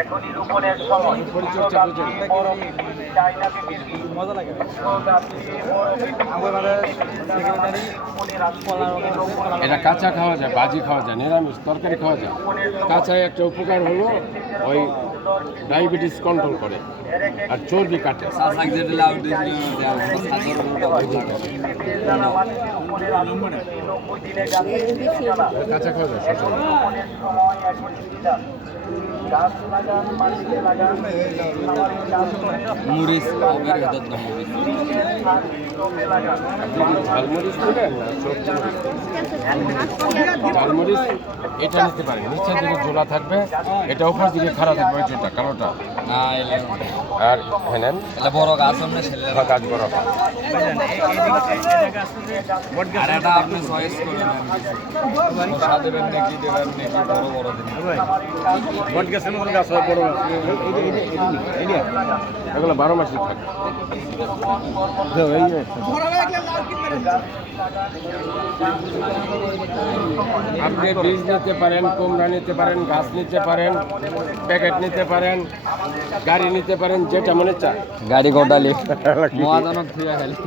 এখনই রোপণের সময়। মজা লাগে এটা কাঁচা খাওয়া যায়, ভাজি খাওয়া যায়, নিরামিষ তরকারি খাওয়া যায়। কাঁচায় একটা উপকার হলো ওই ডায়াবেটিস কন্ট্রোল করে আর চর্বি কাটে। কাঁচা খাওয়া যায় মরিচ ঝালমরিচ নেবেন না ঝালমরিচ এটা নিতে পারেন, নিচের দিকে জোড়া থাকবে, এটা উপর দিকে খাড়া থাকবে, যেটা কালোটা। আর হ্যাঁ নেন, এটা বড় গাছ আমরা গাছ বড়। আর এটা আপনি চয়েস করেন মশা দেবেন নাকি দেবেন নাকি বড় বড় দেবেন। বট গাছের মতো গাছ হয় বড়, এগুলো 12 মাসই থাকে। আপনি বীজ নিতে পারেন, কুমড়া নিতে পারেন, গাছ নিতে পারেন, প্যাকেট নিতে পারেন, গাড়ি নিতে পারেন, যেটা মনে চায়। গাড়ি গোটালি মহাজনক